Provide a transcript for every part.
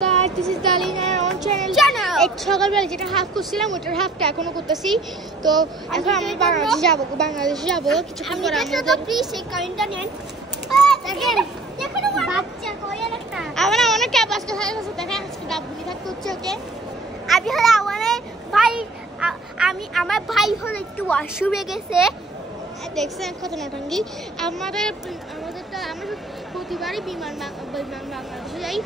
Guys, this is Darlene and our own channel. এক সকালবেলা যেটা হাফ করছিলাম ওটার হাফটা এখনো করতেছি। তো এখন আমরা বাংলাদেশে যাব কিছুক্ষণ পরে আমাদের প্লিজ এই কারেন্টটা নেন। দেখেন এখনো বাচ্চা কয়ের একটা আমরা অনেক ক্যাপাসিটি হয়ে গেছে। দেখেন আজকে ডাবুনি থাকতে হচ্ছে ওকে। আমি হলো আমার ভাই হলো একটু ওয়াশরুমে গেছে। দেখছেন কত নটাঙ্গি। আমরা প্রতিবারই বিমান বাংলাদেশে যাই।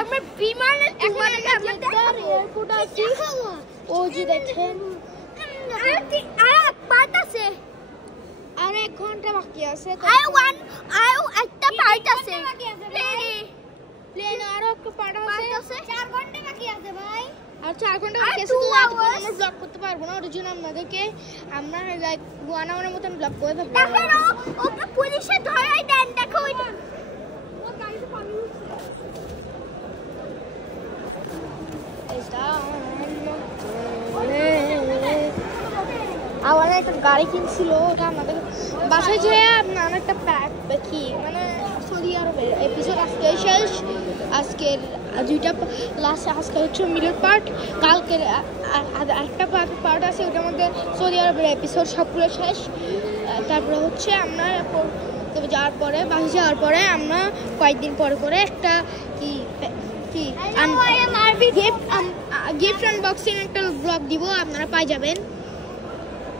আমরা বিমানে এয়ারপোর্ট আছে ও যে দেখেন আর 1 ঘন্টা বাকি আছে। একটা পার্ট আছে প্লেনে আরো একটা পার্ট আছে। 4 ঘন্টা বাকি আছে ভাই। আর 4 ঘন্টা বাকি আছে। তো আমরা ব্লগ করতে পারবো না, ওর জন্য আমাদেরকে আমরা লাইক 1 আওয়ারের মতন ব্লগ করে দেব। দেখো ওকে পুলিশে ধরাই দেন। দেখো ওইটা ও গাড়িতে পানি উঠছে। আমার একটা গাড়ি কিনছিল, ওটা আমাদের বাসায় যে অনেকটা প্যাক দেখি মানে সৌদি আরবের এপিসোড আজকে শেষ। আজকের 2টা লাস্ট, আজকে হচ্ছে মিডল পার্ট, কালকের আরেকটা পার্ট আছে ওটার মধ্যে সৌদি আরবের এপিসোড সবগুলো শেষ। তারপরে হচ্ছে আমরা যাওয়ার পরে বাসে যাওয়ার পরে আমরা কয়েকদিন পরে করে একটা গিফট আনবক্সিং একটা ব্লগ দিব, আপনারা পাই যাবেন।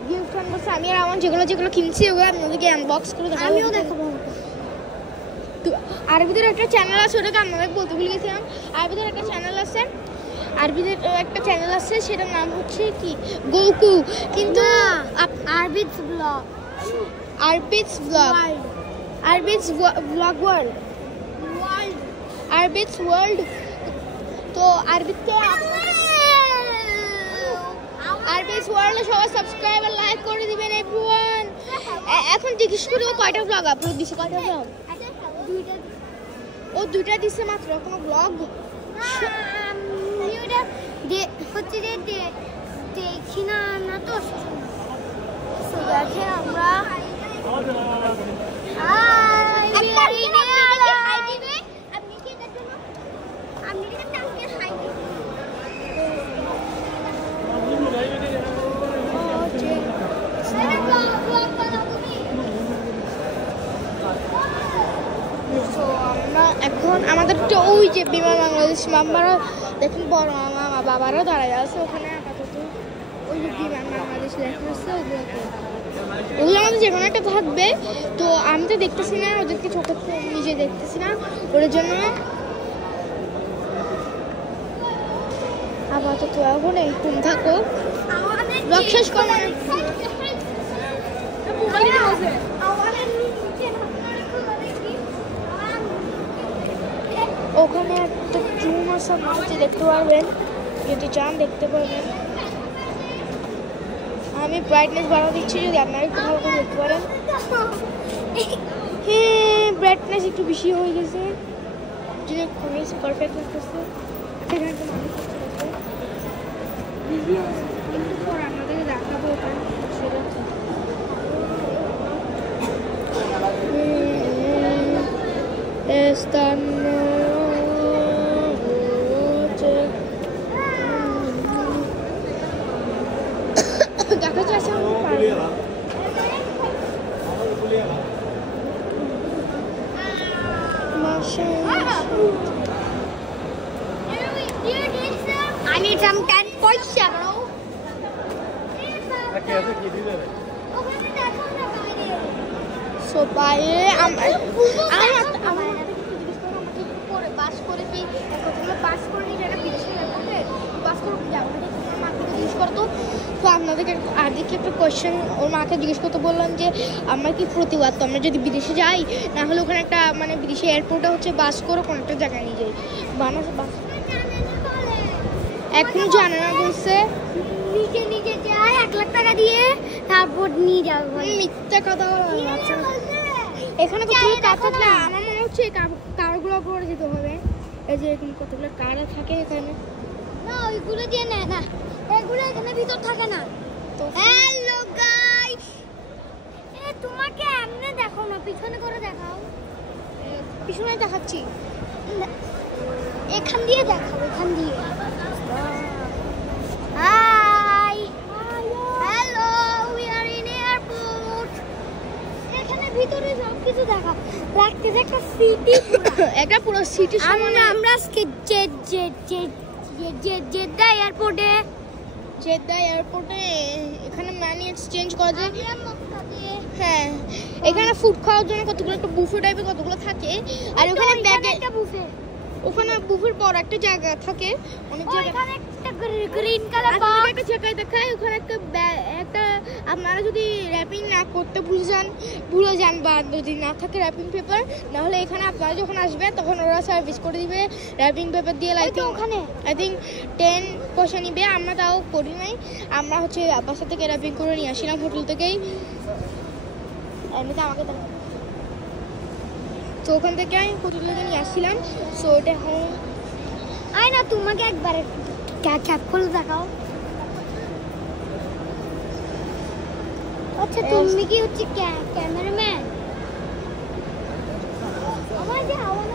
গিফট আনবক্সিং আমি আর আমার যেগুলো কিনছি ওগুলো আপনাদেরকে আনবক্স করে দেখাবো। আমিও দেখাবো। আরবিদের একটা চ্যানেল আছে, ওটাকে আপনাদের বলতে ভুলে গেছিলাম। আরবিদের একটা চ্যানেল আছে, সেটার নাম হচ্ছে কি গোকু, কিন্তু আরবিটস ব্লগ আরবিটস ওয়ার্ল্ড। তো আরবিটস ওয়ার্ল্ডে সবাই সাবস্ক্রাইব আর লাইক করে দিবেন এভরিওয়ান। এখন জিজ্ঞেস করবো কয়টা ব্লগ আপলোড দিছে, কয়টা ব্লগ? ও 2টা দিছে মাত্র, কোনো ব্লগ হচ্ছে যে দেখি না তো। দেখেন আমরা এখন আমাদের তো ওই যে বিমান বাংলাদেশ মামারা দেখুন, বড় মামা বাবারা দাঁড়ায় আছে ওখানে। আপাতত ওই যে বিমান বাংলাদেশ লেখা আছে ওগুলো আমাদের যে কোনো একটা থাকবে। তো আমি তো দেখতেছি না, ওদেরকে চোখে নিজে দেখতেছি না, ওর জন্য আপাতত এখন এইরকম থাকো। ব্লগ শেষ করো। ওখানে একটা জুম আছে, দেখতে পারবেন, যদি চান দেখতে পারবেন। আমি ব্রাইটনেস বাড়াও দিচ্ছি, যদি আপনারা একটু ভালো করে দেখতে পারেন। হ্যাঁ, ব্রাইটনেস একটু বেশি হয়ে গেছে, যদি খুবই পারফেক্ট লাগতেছে। একটু পর আপনাদেরকে দেখাবো সেটা। দেখা যাচ্ছে I need some 10 পয়সা bro. সো বাইরে পাস করে কি কতগুলো পাস করে নি যেটা বিদেশে এয়ারপোর্টে পাস করে যাবো মাকে জিজ্ঞেস করতো। তো আপনাদেরকে আজকে একটা কোয়েশ্চেন ওর মাকে জিজ্ঞেস করতে বললাম যে আমরা কি প্রতিবাদ, তো আমরা যদি বিদেশে যাই না হলে ওখানে একটা মানে বিদেশি এয়ারপোর্টে হচ্ছে বাস করে কোনো একটা জায়গায় নিয়ে যাই বাস এখনো জানে না, বলছে নিজে যায় 1 লাখ টাকা দিয়ে তারপর নিয়ে যাবো। মিথ্যা কথা বলা। এখানে কতগুলো কার থাকলে আমার মনে হচ্ছে এই কারগুলো করে যেতে হবে। এই যে এখানে কতগুলো কার থাকে এখানে, না ওইগুলো দিয়ে নেয় না, এগুলো এখানে ভিতর থাকে না। তো হ্যালো গাইস, তোমাকে এমনি দেখো না, পিছনে করে দেখাও। পিছনে দেখাচ্ছি। এখান দিয়ে দেখাবো, এখান দিয়ে। Hi, hello, we are in airport. এখানে ভিতরে সব কিছু দেখা লাগতেছে, একটা সিটি, একটা পুরো সিটি সমান। আমরা আজকে জেদ্দা এয়ারপোর্টে, এখানে মানি এক্সচেঞ্জ করা যায়। হ্যাঁ, এখানে ফুড খাওয়ার জন্য কতগুলো একটা বুফে টাইপের কতগুলো থাকে। আর ওখানে ব্যাগে একটা বুফে, ওখানে বুফের পর একটা জায়গা থাকে, অনেক জায়গা। ওখানে একটা গ্রিন কালার বক্স, বক্স, একটা জায়গায় দেখায় ওখানে একটা আপনারা যদি র্যাপিং না করতে ভুলে যান বা যদি না থাকে র্যাপিং পেপার, নাহলে এখানে আপনারা যখন আসবেন তখন ওরা সার্ভিস করে দিবে র্যাপিং পেপার দিয়ে। লাইক ওখানে আই থিঙ্ক 10 পয়সা নিবে। আমরা তাও করি নাই, আমরা হচ্ছে বাসা থেকে র্যাপিং করে নিয়ে আসিলাম হোটেল থেকেই। এমনিতে আমাকে তো ওখান থেকে আমি হোটেল থেকে নিয়ে আসছিলাম। সো ওটা এখন আয় না, তোমাকে একবার ক্যাপ খুলে দেখাও। আচ্ছা, তুমি কি হচ্ছে ক্যামেরাম্যান? আমার যে আওয়াজ,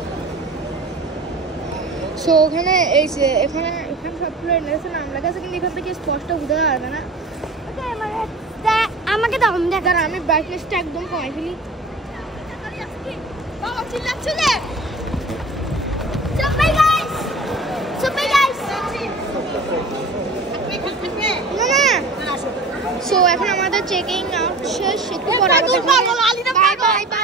সো ওখানে এই যে এখানে সবগুলো এনেছে না, আমার কাছে কিন্তু এখান থেকে স্পষ্ট বুঝতে পারবে না। আমাকে দাও, আমি দেখ। কারণ আমি ব্রাইটনেসটা একদম কমাই ফেলি। সো এখন আমাদের চেকিং আউট শেষ, একটু পরে বাই বাই।